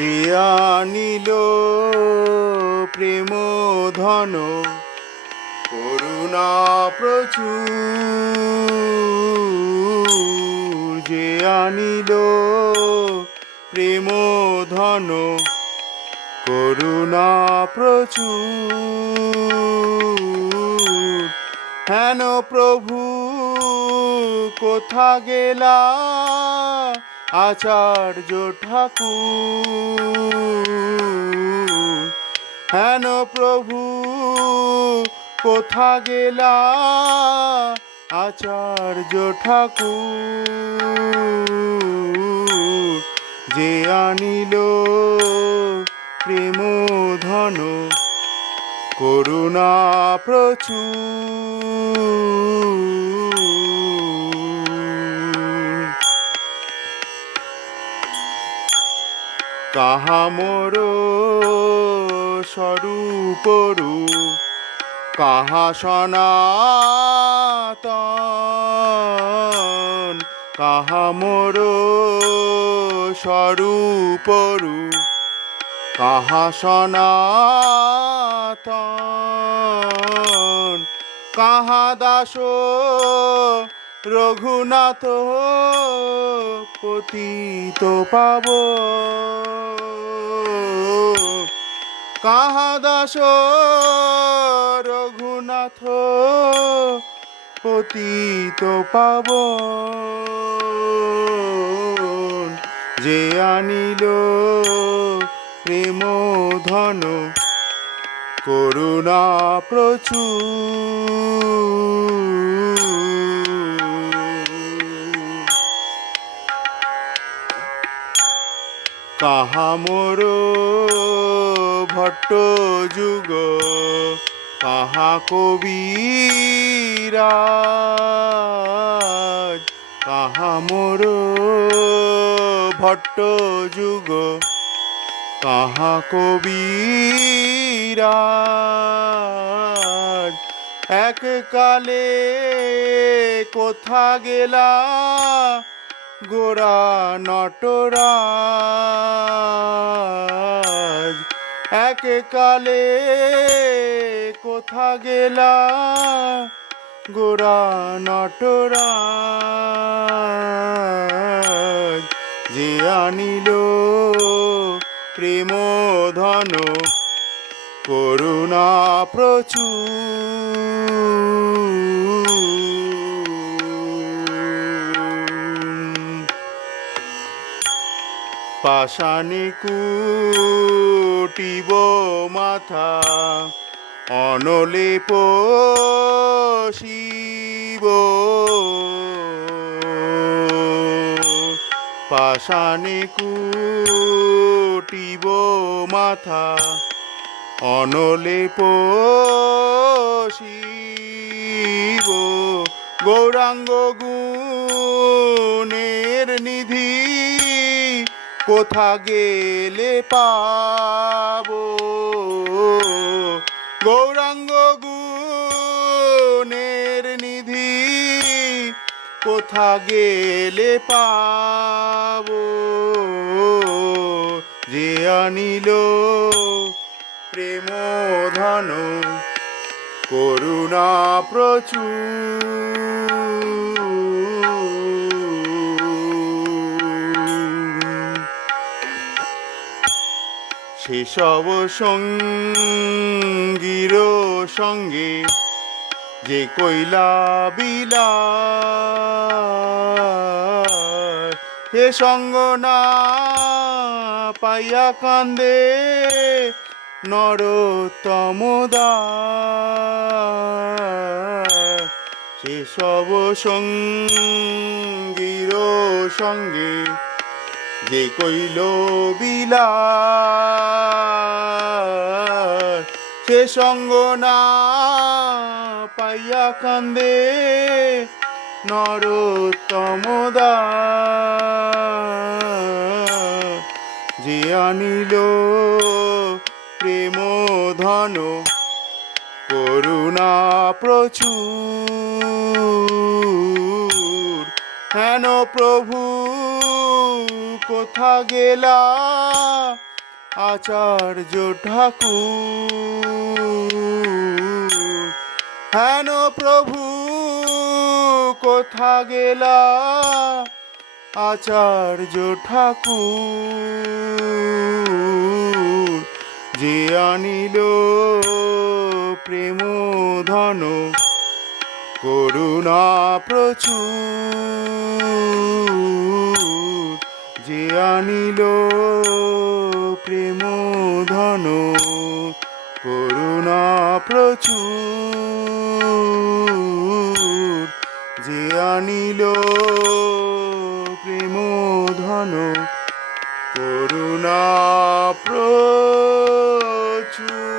যে আনিল প্রেম ধন করুণা প্রচুর। যে আনিল প্রেম ধন করুণা প্রচুর। হেন প্রভু, কোথা গেলা? আচার্য ঠাকুর হেন প্রভু কোথা গেলা? আচার্য ঠাকুর যে আনিল প্রেম ধন করুণা প্রচুর। কাহা মোর স্বরূপরু কাহা সনাতন? কাহা মোর স্বরূপরু কাহা সনাতন? কাহা দাস রঘুনাথ পতিত পাব। কাহা দাস রঘুনাথ পতিত পাব। যে আনিল প্রেম ধন করুণা প্রচুর। কাহা মোর ভট্ট যুগ কাহা কবিরাজ কাহা মোর ভট্ট যুগ কাহা কবিরাজ। এক কালে কোথা গেলা গোরা নটরাজ এক কালে কোথা গেলা? গোরা নটরাজ যে আনিল প্রেম ধন করুণা প্রচুর। পাষাণে কুটিব মাথা অনলে শিব পাষাণে কুটিব মাথা অনলে শিব গৌরাঙ্গ গুণের কোথা গেলে পাবো? গৌরাঙ্গ গুণের নিধি কোথা গেলে পাবো? যে আনিল প্রেম ধন করুণা প্রচুর। সেসব সঙ্গীর সঙ্গে যে কইলা বিলা, হে সঙ্গ না পাইয়া কান্দে নরতমদা সেসব সঙ্গীর সঙ্গে যে কইল বিলা সে সঙ্গ না পাইয়া কান্দে নরতমদা যে আনিল প্রেম ধন করুণা প্রচুর। হেন প্রভু কোথা গেলা? আচার্য ঠাকুর। হেন প্রভু, কোথা গেলা? আচার্য ঠাকুর। যে আনিল প্রেম ধন করুণা প্রচুর। আনিল প্রেম ধন করুণা প্রচুর। যে আনিল প্রেম ধন করুণা প্রচুর।